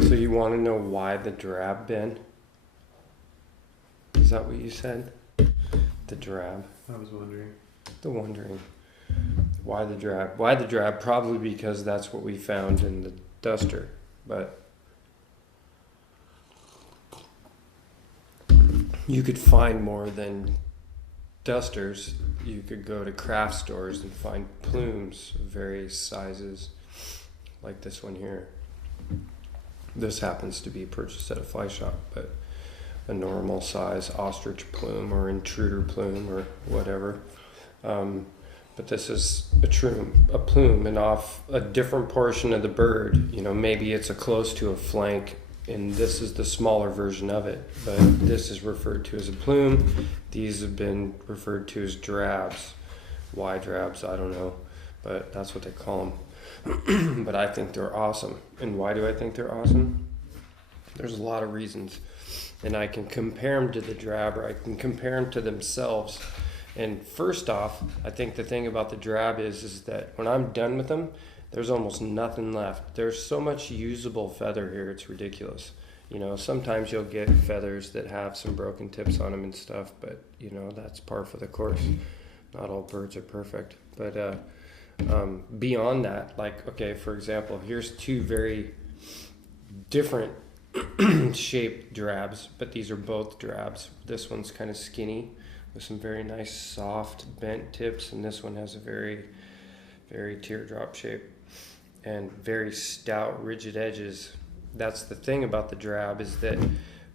So you want to know why the drab, Ben? Is that what you said? The drab. I was wondering. The wondering. Why the drab? Why the drab? Probably because that's what we found in the duster. But you could find more than dusters. You could go to craft stores and find plumes of various sizes, like this one here. This happens to be purchased at a fly shop, but a normal size ostrich plume or intruder plume or whatever. But this is a plume, and off a different portion of the bird. You know, maybe it's a close to a flank, and this is the smaller version of it. But this is referred to as a plume. These have been referred to as drabs. Why drabs? I don't know, but that's what they call them. But I think they're awesome. And why do I think they're awesome? There's a lot of reasons. And I can compare them to the drab, or I can compare them to themselves. And first off, I think the thing about the drab is that when I'm done with them, there's almost nothing left. There's so much usable feather here, it's ridiculous. You know, sometimes you'll get feathers that have some broken tips on them and stuff, but, you know, that's par for the course. Not all birds are perfect. But beyond that, like, okay, for example, here's two very different shaped drabs, but these are both drabs. This one's kind of skinny with some very nice soft bent tips, and this one has a very, very teardrop shape and very stout rigid edges. That's the thing about the drab, is that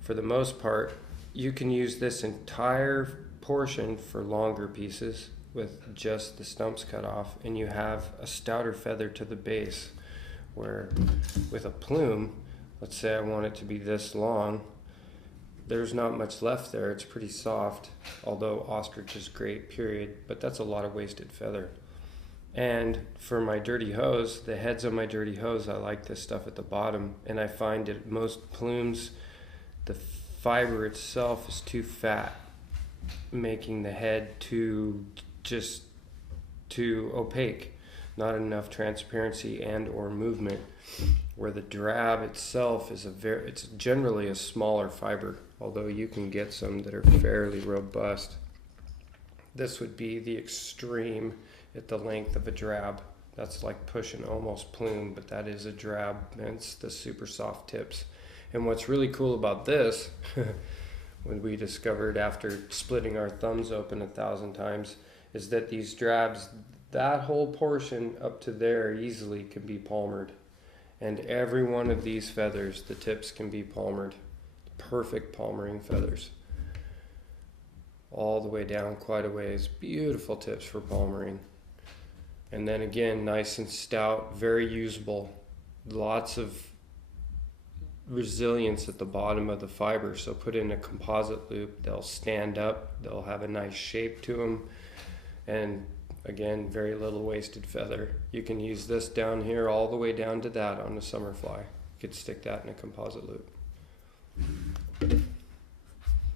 for the most part you can use this entire portion for longer pieces with just the stumps cut off, and you have a stouter feather to the base, where with a plume, let's say I want it to be this long, there's not much left there. It's pretty soft, although ostrich is great, period, but that's a lot of wasted feather. And for my dirty hose, the heads on my dirty hose, I like this stuff at the bottom, and I find that most plumes, the fiber itself is too fat, making the head too opaque, not enough transparency and or movement, where the drab itself is it's generally a smaller fiber, although you can get some that are fairly robust. This would be the extreme at the length of a drab. That's like pushing almost plume, but that is a drab, hence the super soft tips. And what's really cool about this, when we discovered after splitting our thumbs open 1,000 times, is that these drabs, that whole portion up to there easily can be palmered. And every one of these feathers, the tips can be palmered. Perfect palmering feathers. All the way down quite a ways. Beautiful tips for palmering. And then again, nice and stout, very usable. Lots of resilience at the bottom of the fiber. So put in a composite loop, they'll stand up, they'll have a nice shape to them. And again, very little wasted feather. You can use this down here all the way down to that on a summer fly. You could stick that in a composite loop.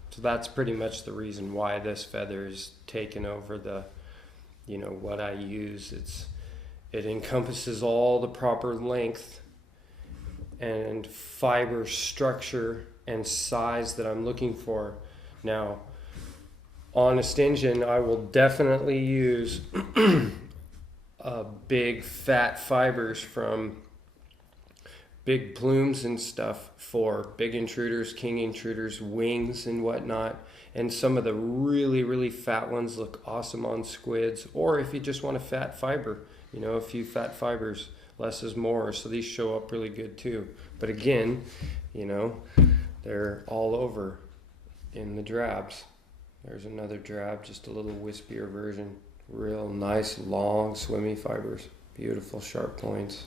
So that's pretty much the reason why this feather is taken over the, you know, what I use. It encompasses all the proper length and fiber structure and size that I'm looking for. Now, Honest Engine, I will definitely use big fat fibers from big plumes and stuff for big intruders, king intruders, wings and whatnot. And some of the really, really fat ones look awesome on squids. Or if you just want a fat fiber, you know, a few fat fibers, less is more. So these show up really good too. But again, you know, they're all over in the drabs. There's another drab, just a little wispier version. Real nice, long, swimmy fibers. Beautiful, sharp points.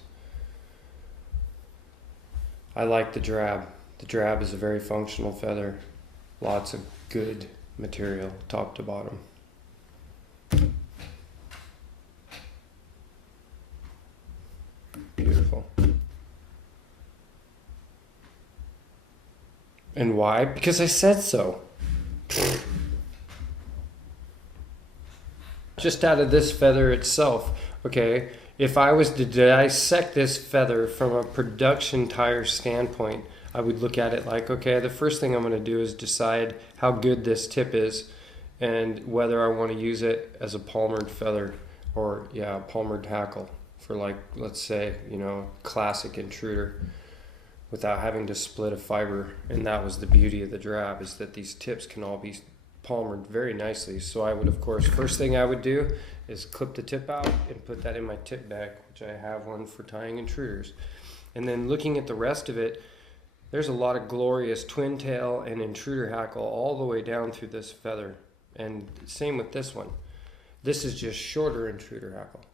I like the drab. The drab is a very functional feather. Lots of good material, top to bottom. Beautiful. And why? Because I said so. Just out of this feather itself, okay, If I was to dissect this feather from a production tire standpoint, I would look at it like, okay, the first thing I'm going to do is decide how good this tip is and whether I want to use it as a palmered feather or, yeah, a palmered hackle for, like, let's say, you know, classic Intruder without having to split a fiber. And that was the beauty of the drab, is that these tips can all be palmered very nicely. So I would, of course, first thing I would do is clip the tip out and put that in my tip bag, which I have one for tying intruders. And then looking at the rest of it, there's a lot of glorious twin tail and intruder hackle all the way down through this feather. And same with this one. This is just shorter intruder hackle.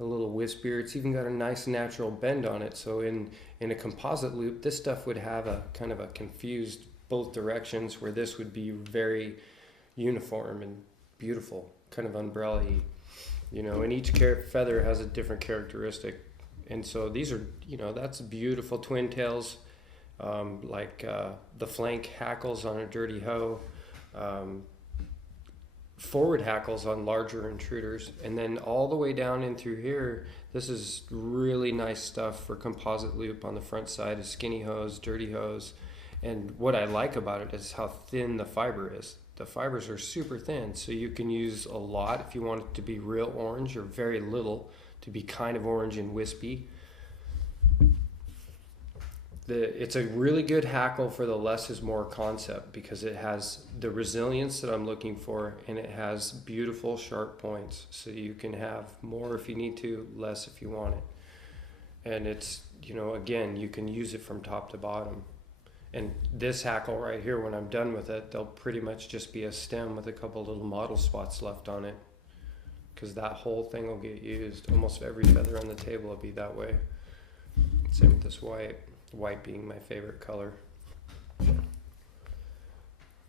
A little wispier. It's even got a nice natural bend on it. So in a composite loop, this stuff would have a kind of a confused both directions, where this would be very uniform and beautiful, kind of umbrella-y, you know, and each feather has a different characteristic. And so these are, you know, that's beautiful twin tails, like the flank hackles on a dirty hoe, forward hackles on larger intruders, and then all the way down in through here, this is really nice stuff for composite loop on the front side of skinny hose, dirty hose. And what I like about it is how thin the fiber is. The fibers are super thin, so you can use a lot if you want it to be real orange, or very little to be kind of orange and wispy. It's a really good hackle for the less is more concept, because it has the resilience that I'm looking for, and it has beautiful sharp points. So you can have more if you need to, less if you want it. And it's, you know, again, you can use it from top to bottom. And this hackle right here, when I'm done with it, they'll pretty much just be a stem with a couple little model spots left on it, because that whole thing will get used. Almost every feather on the table will be that way. Same with this white being my favorite color. I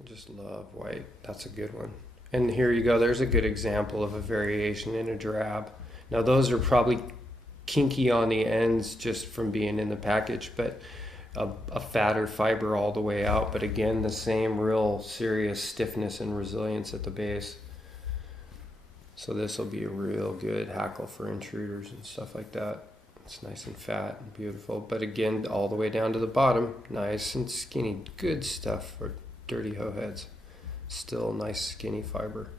just love white. That's a good one. And here you go. There's a good example of a variation in a drab. Now those are probably kinky on the ends just from being in the package, but a fatter fiber all the way out, but again, the same real serious stiffness and resilience at the base. So this will be a real good hackle for intruders and stuff like that. It's nice and fat and beautiful, but again, all the way down to the bottom, nice and skinny. Good stuff for dirty hoe heads. Still nice skinny fiber,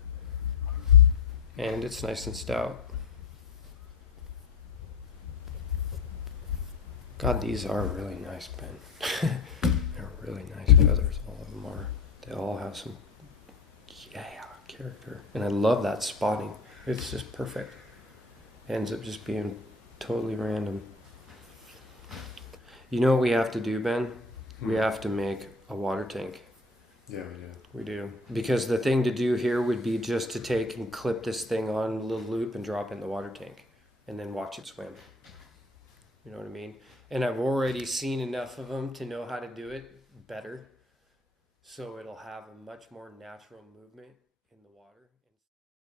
and it's nice and stout. God, these are really nice, Ben. They're really nice feathers. All of them are. They all have some, yeah, character. And I love that spotting. It's just perfect. Ends up just being totally random. You know what we have to do, Ben? We have to make a water tank. Yeah, we do. We do. Because the thing to do here would be just to take and clip this thing on a little loop and drop in the water tank, and then watch it swim. You know what I mean? And I've already seen enough of them to know how to do it better. So it'll have a much more natural movement in the water.